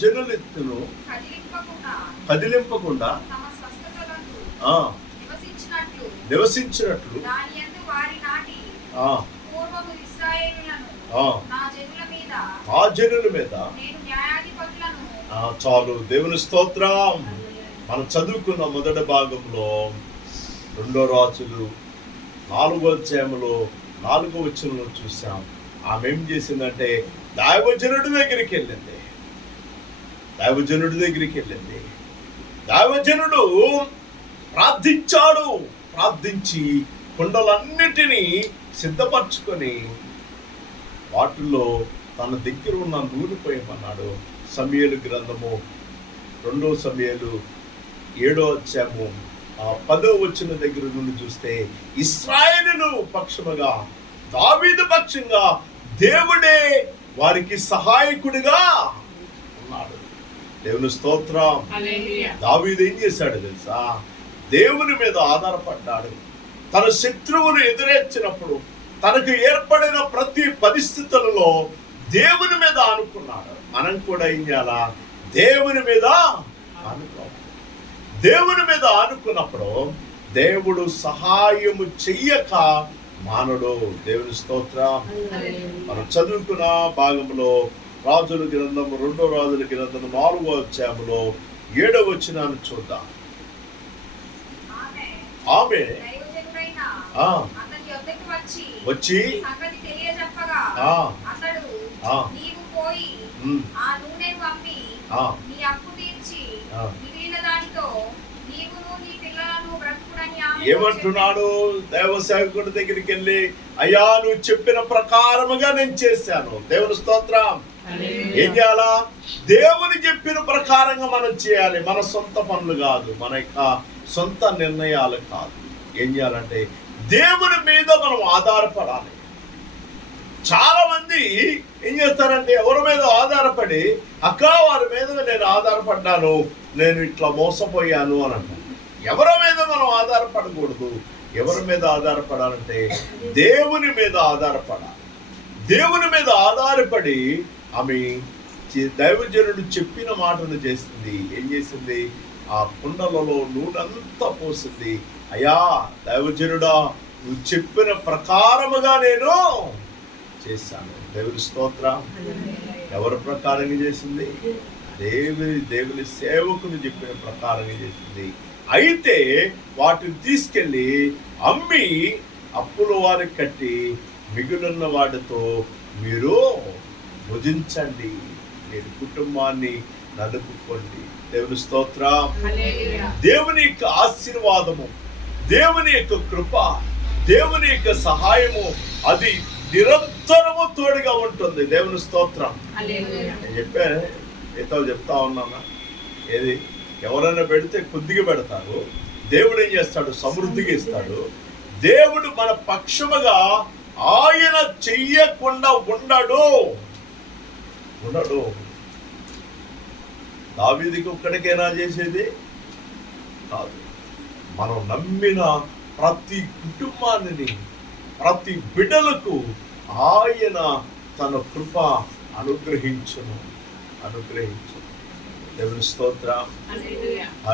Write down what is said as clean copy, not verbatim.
జనులెత్తును కదిలింపకుండా నివసించినట్లు ఆ జనుల మీద చాలు. దేవుని స్తోత్రం. మనం చదువుకున్న మొదటి భాగంలో 2 రాజులు 4వ అధ్యాయంలో 4వ వచనంలో చూసాం. ఆమె ఏం చేసిందంటే దైవజనుడి దగ్గరికి వెళ్ళింది. దైవజనుడు ప్రార్థించాడు. ప్రార్థించి కుండలన్నిటినీ సిద్ధపరచుకొని వాటిల్లో తన దగ్గర ఉన్న నూనె పోయమన్నాడు. సమూయేలు గ్రంథము 2 సమూయేలు 7వ అధ్యాయము 10వ వచనం దగ్గర నుండి చూస్తే ఇశ్రాయేలు పక్షముగా దావీదు పక్షంగా దేవుడే వారికి సహాయకుడిగా ఉన్నాడు. దేవుని స్తోత్రం. దావీదు ఏం చేశాడు తెలుసా? దేవుని మీద ఆధారపడ్డాడు. తన శత్రువులు ఎదురెచ్చినప్పుడు తనకు ఏర్పడిన ప్రతి పరిస్థితులలో దేవుని మీద ఆనుకున్నాడు. మనం కూడా ఏం చేయాలా? దేవుని మీద ఆనుకున్నప్పుడు దేవుడు సహాయము చెయ్యక మానడు. దేవుని స్తోత్రం. మనం చదువుకున్న భాగంలో రాజుల గ్రంథం 2వ రాజుల గ్రంథం 4వ అధ్యాయంలో 7వ వచనాన్ని చూద్దాం. ఆమె వచ్చి ఏమంటున్నాడు? దైవ సేవకుడి దగ్గరికి వెళ్ళి, అయ్యా నువ్వు చెప్పిన ప్రకారముగా నేను చేశాను. దేవుని స్తోత్రం. ఏం చేయాలా? దేవుని చెప్పిన ప్రకారంగా మనం చేయాలి. మన సొంత పనులు కాదు, మన యొక్క సొంత నిర్ణయాలు కాదు. ఏం చేయాలంటే దేవుని మీద మనం ఆధారపడాలి. చాలా మంది ఏం చేస్తారంటే ఎవరి మీద ఆధారపడి, అక్క వారి మీద నేను ఆధారపడ్డాను, నేను ఇట్లా మోసపోయాను అని అంటారు. ఎవరి మీద మనం ఆధారపడకూడదు. ఎవరి మీద ఆధారపడాలంటే దేవుని మీద ఆధారపడాలి. దేవుని మీద ఆధారపడి ఆమె దైవజనుడు చెప్పిన మాటను చేసింది. ఏం చేసింది? ఆ కుండలలో నూనెంతా పోసింది. అయ్యా దైవజనుడా, నువ్వు చెప్పిన ప్రకారముగా నేను చేశాను. దేవుని స్తోత్రం. ఎవరి ప్రకారంగా చేసింది? దేవుని సేవకులు చెప్పిన ప్రకారంగా చేసింది. అయితే వాటిని తీసుకెళ్ళి అమ్మి అప్పుల వారికి కట్టి మిగిలిన వాటితో మీరు భుజించండి, మీరు కుటుంబాన్ని నడుపుకోండి. దేవుని స్తోత్రం. దేవుని యొక్క ఆశీర్వాదము, దేవుని యొక్క కృప, దేవుని యొక్క సహాయము అది నిరంతరము తోడుగా ఉంటుంది. దేవుని స్తోత్రం. నేను చెప్తా ఉన్నానా? ఏది ఎవరైనా పెడితే కొద్దిగా పెడతారు, దేవుడు ఏం చేస్తాడు? సమృద్ధిగా ఇస్తాడు. దేవుడు మన పక్షముగా ఆయన చెయ్యకుండా ఉండడు. దావీదుకి ఒక్కడికైనా చేసేది కాదు. మనం నమ్మిన ప్రతి కుటుంబాన్ని, ప్రతి బిడ్డలకు ఆయన తన కృప అనుగ్రహించును. దేవుని స్తోత్రం.